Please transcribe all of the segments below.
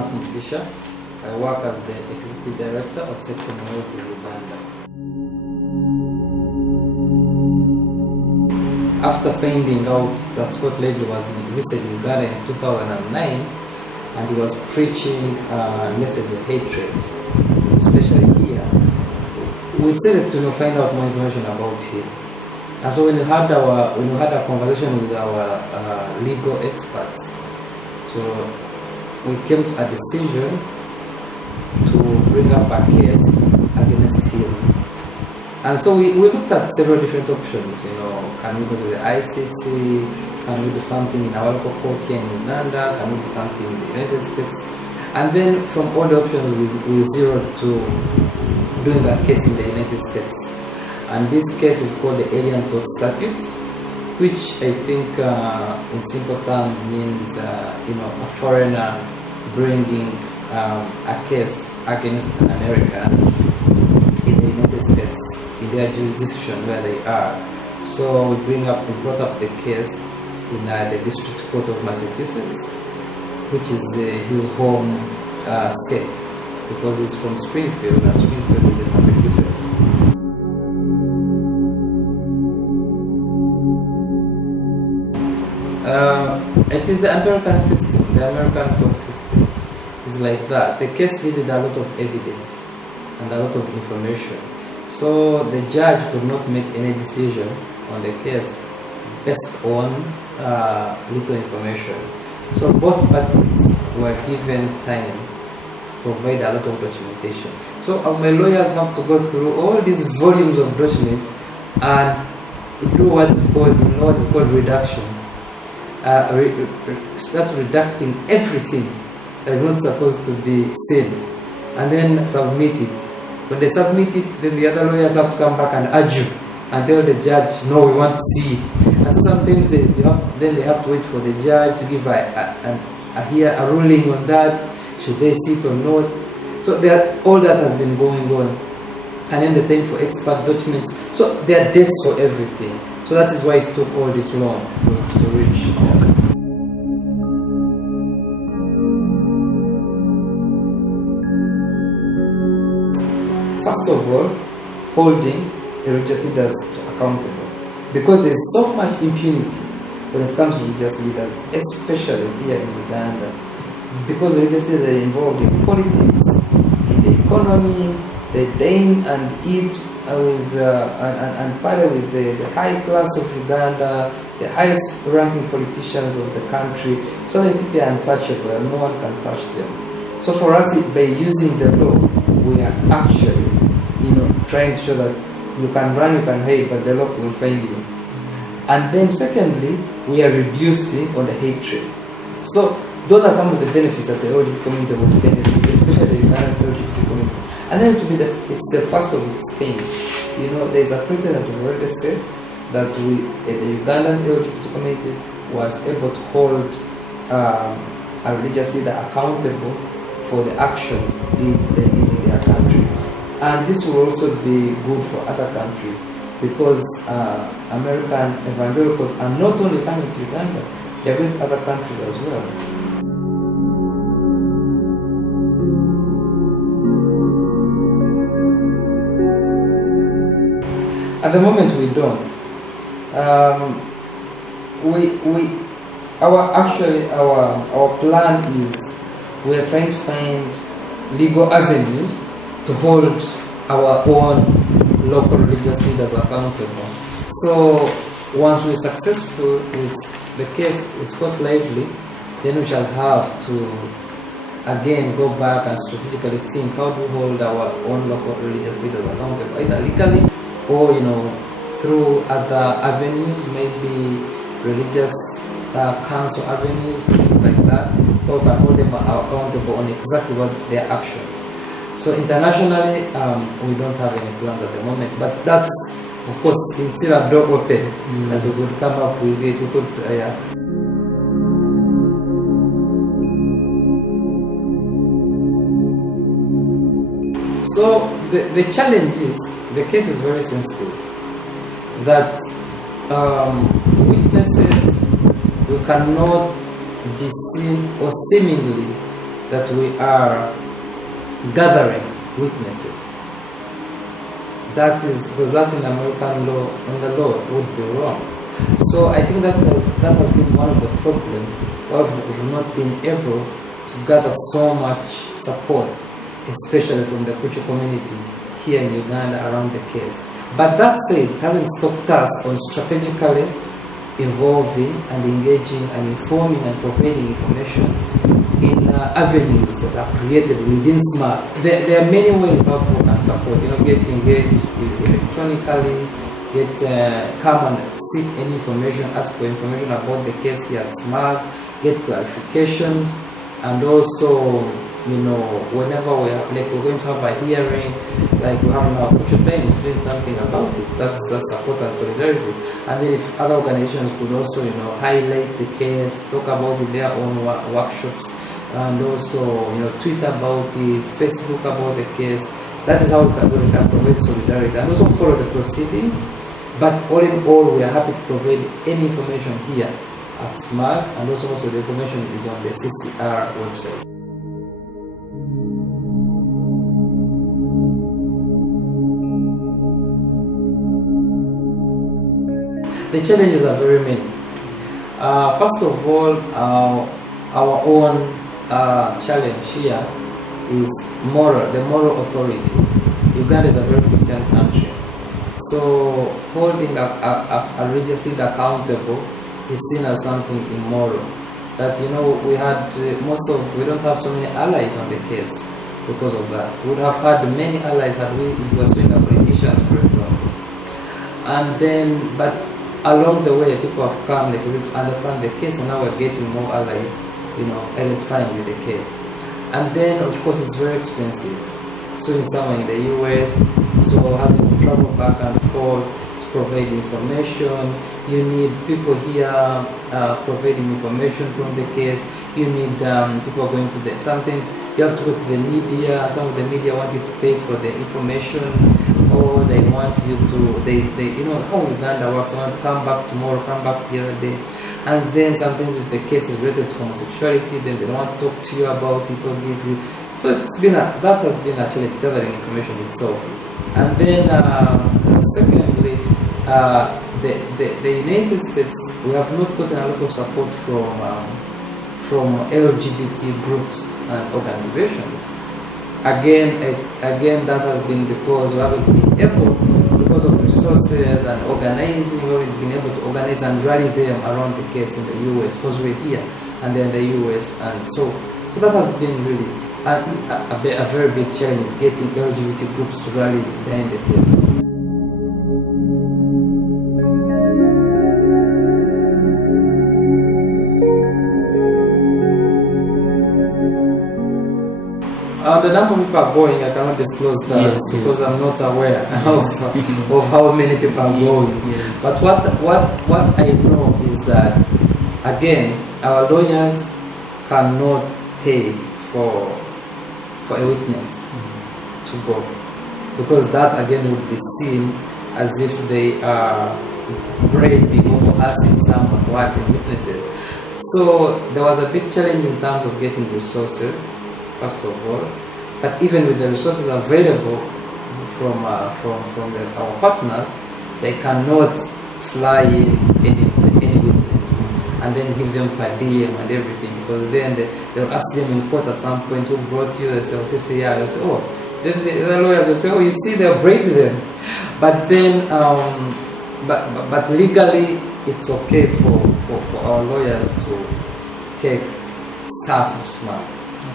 Frank Mugisha. I work as the Executive Director of Sexual Minorities Uganda. After finding out that Scott Lively was visited Uganda in 2009 and he was preaching a message of hatred, especially here, we decided to find out more information about him. And so when we had a conversation with our legal experts, so we came to a decision to bring up a case against him. And so we looked at several different options. Can we go to the ICC? Can we do something in our local court here in Uganda? Can we do something in the United States? And then from all the options, we zeroed to doing a case in the United States. And this case is called the Alien Tort Statute, which I think in simple terms means a foreigner bringing a case against an American in the United States, in their jurisdiction where they are. So we brought up the case in the District Court of Massachusetts, which is his home state, because he's from Springfield, and Springfield is in Massachusetts. It is the American system, the American court system. It's like that. The case needed a lot of evidence and a lot of information. So the judge could not make any decision on the case based on little information. So both parties were given time to provide a lot of documentation. So my lawyers have to go through all these volumes of documents and do what is called reduction. Start redacting everything that is not supposed to be said, and then submit it. When they submit it, then the other lawyers have to come back and argue and tell the judge, no, we want to see it. And so sometimes they have to wait for the judge to give a ruling on that, should they see it or not. So all that has been going on. And then the time for expert documents. So there are dates for everything. So that is why it took all this long to reach. First of all, holding the religious leaders accountable, because there is so much impunity when it comes to religious leaders, especially here in Uganda, because religious leaders are involved in politics, in the economy, they dine and eat and party with the high class of Uganda, the highest ranking politicians of the country, so they think they are untouchable and no one can touch them. So for us, by using the law, we are actually trying to show that you can run, you can hide, but the law will find you. And then secondly, we are reducing on the hatred. So those are some of the benefits that the LGBT community will benefit, especially the Ugandan LGBT community. And then it's the first of its kind. There's a precedent that we've already said that the Ugandan LGBT community was able to hold a religious leader accountable for the actions they did in their country. And this will also be good for other countries, because American evangelicals are not only coming to Uganda, they are going to other countries as well. At the moment, we don't. Our plan is we are trying to find legal avenues to hold our own local religious leaders accountable. So once we're successful with the case with Scott Lively, then we shall have to again go back and strategically think, how do we hold our own local religious leaders accountable, either legally or through other avenues, maybe religious council avenues, things like that, or we can hold them accountable on exactly what their actions. So internationally, we don't have any plans at the moment, but that's, of course, it's still a door open that we could come up with it. We could, So the challenge is, the case is very sensitive, that witnesses, we cannot be seen or seemingly that we are gathering witnesses. That is, because that in American law, in the law, would be wrong. So I think that has been one of the problems why we've not been able to gather so much support, especially from the Kuchu community here in Uganda around the case. But that said, it hasn't stopped us on strategically involving and engaging and informing and providing information in avenues that are created within SMART. There are many ways how people can support, get engaged electronically, come and seek any information, ask for information about the case here at SMART, get clarifications, and also, whenever we're going to have a hearing, like we have now KuchuTimes doing something about it, that's support and solidarity. And then if other organizations could also, highlight the case, talk about it, their own workshops, and also, tweet about it, Facebook about the case, that is how we can provide solidarity and also follow the proceedings. But all in all, we are happy to provide any information here at SMART, and also the information is on the CCR website. The challenges are very many. First of all, our own challenge here is the moral authority. Uganda is a very Christian country. So holding a religious leader accountable is seen as something immoral. That we don't have so many allies on the case because of that. We would have had many allies had it was being a politician, for example. And then, but along the way, people have come to understand the case, and now we're getting more allies, identifying with the case. And then, of course, it's very expensive. Suing someone in the US, so having to travel back and forth to provide information. You need people here providing information from the case. You need people going to sometimes you have to go to the media, and some of the media want you to pay for the information, or they want you to, how Uganda works, they want to come back tomorrow, come back the other day. And then sometimes if the case is related to homosexuality, then they don't want to talk to you about it or give you. So that has been actually gathering information itself. And then secondly, the United States, we have not gotten a lot of support from LGBT groups and organizations. Again, that has been because we haven't been able, because of resources and organizing, we haven't been able to organize and rally them around the case in the US, because we're here and they're in the US, and so that has been really a very big challenge, getting LGBT groups to rally behind the case. The number of people are going, I cannot disclose that because I'm not aware of how many people are going. Yes. But what I know is that, again, our lawyers cannot pay for a witness to go, because that again would be seen as if they are brave because of asking someone to act in witnesses. So there was a big challenge in terms of getting resources, first of all. But even with the resources available from our partners, they cannot fly in any witness and then give them per diem and everything, because then they'll ask them in court at some point who brought you. They say, yeah. They'll say, oh. Then the lawyers will say, oh, you see, they'll break them. But then, but legally, it's okay for our lawyers to take staff of SMART,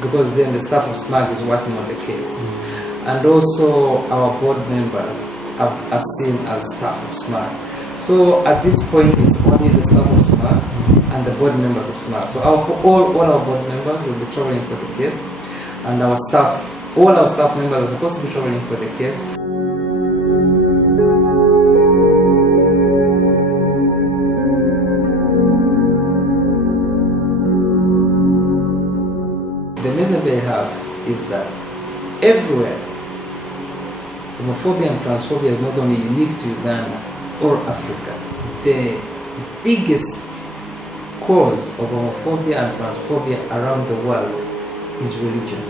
because then the staff of SMART is working on the case. And also our board members are seen as staff of SMART. So at this point, it's only the staff of SMART and the board members of SMART. So all our board members will be traveling for the case, and all our staff members are supposed to be traveling for the case. The message they have is that everywhere, homophobia and transphobia is not only unique to Uganda or Africa. The biggest cause of homophobia and transphobia around the world is religion.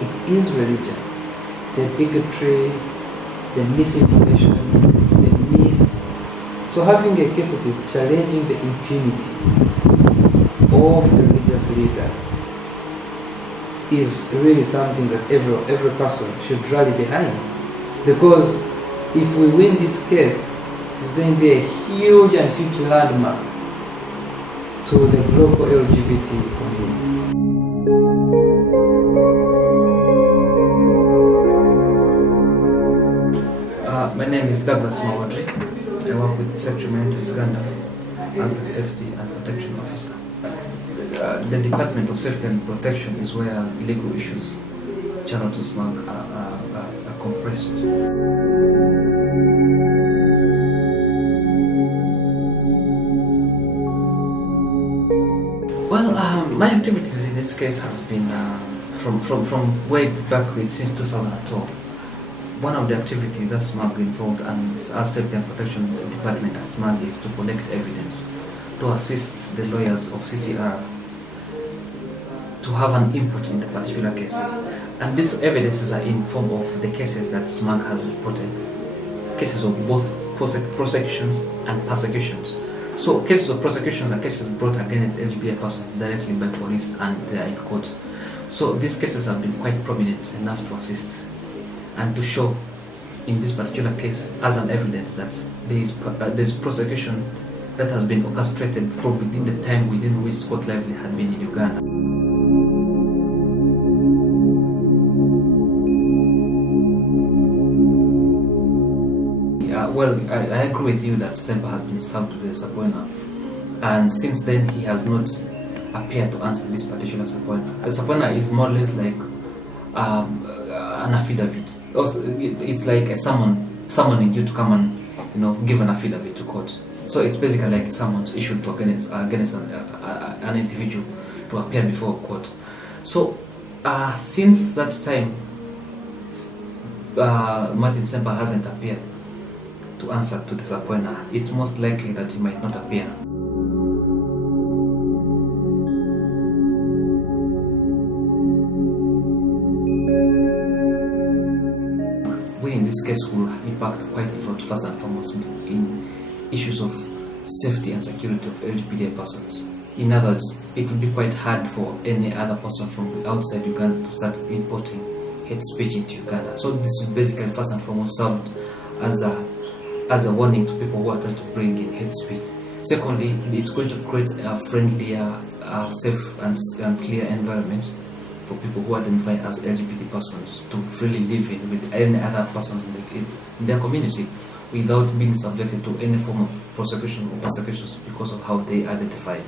It is religion. The bigotry, the misinformation, the myth. So having a case that is challenging the impunity of the religious leader is really something that every person should rally behind. Because if we win this case, it's going to be a huge landmark to the global LGBT community. My name is Douglas Mawadri. I work with Sexual Minorities Uganda as a Safety and Protection Officer. The Department of Safety and Protection is where legal issues channel to SMAG are compressed. Well, my activities in this case has been from way back since 2012. One of the activities that SMAG involved and our Safety and Protection Department at SMAG is to collect evidence to assist the lawyers of CCR to have an input in the particular case. And these evidences are in form of the cases that SMAG has reported, cases of both prosecutions and persecutions. So cases of prosecutions are cases brought against LGBT persons directly by police and they are in court. So these cases have been quite prominent enough to assist and to show in this particular case as an evidence that there is prosecution that has been orchestrated from within the time within which Scott Lively had been in Uganda. Well, I agree with you that Semper has been served with a subpoena, and since then he has not appeared to answer this particular subpoena. A subpoena is more or less like an affidavit. Also, it's like a summoning you to come and give an affidavit to court. So it's basically like someone's issued to against an individual to appear before a court. So since that time, Martin Semper hasn't appeared to answer to the subpoena. It's most likely that he might not appear. We in this case will impact quite a lot, first and foremost, in issues of safety and security of LGBT persons. In other words, it will be quite hard for any other person from outside Uganda to start importing hate speech into Uganda. So this will basically first and foremost serve as a warning to people who are trying to bring in hate speech. Secondly, it's going to create a friendlier, safe and clear environment for people who identify as LGBT persons to freely live in with any other persons in their community without being subjected to any form of prosecution or persecutions because of how they identify.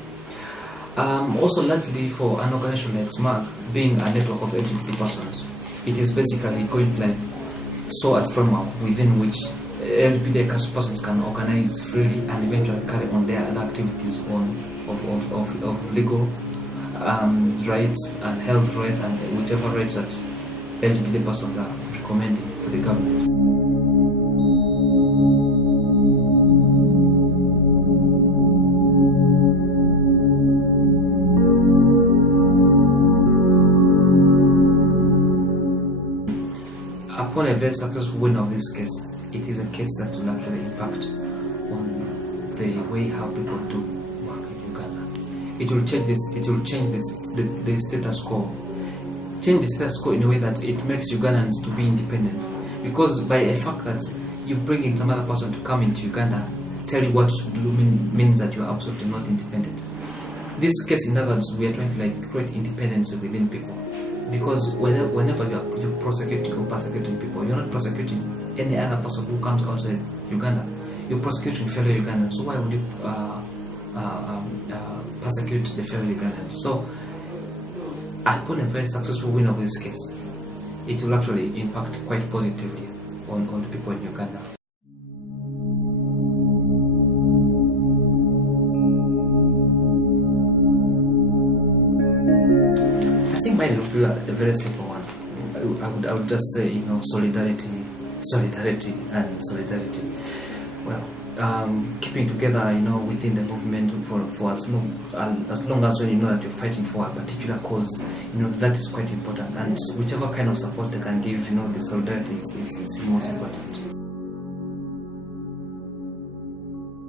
Also, largely for an organization like SMAG, being a network of LGBT persons, it is basically going to so a framework within which LGBT persons can organize freely and eventually carry on their other activities of legal rights and health rights and whichever rights that LGBT persons are recommending to the government. Upon a very successful win of this case, it is a case that will actually impact on the way how people do work in Uganda. It will change this. It will change the status quo. Change the status quo in a way that it makes Ugandans to be independent. Because by a fact that you bring in some other person to come into Uganda, tell you what to do means that you are absolutely not independent. This case, in other words, we are trying to create independence within people. Because whenever you're prosecuting or persecuting people, you're not prosecuting any other person who comes outside Uganda. You're prosecuting fellow Ugandans. So why would you persecute the fellow Ugandans? So, upon a very successful win of this case, it will actually impact quite positively on the people in Uganda. I think mine will be a very simple one. I would just say, solidarity, and solidarity. Well, keeping together, within the movement for as long as when you know that you're fighting for a particular cause, that is quite important. And whichever kind of support they can give, the solidarity is most important.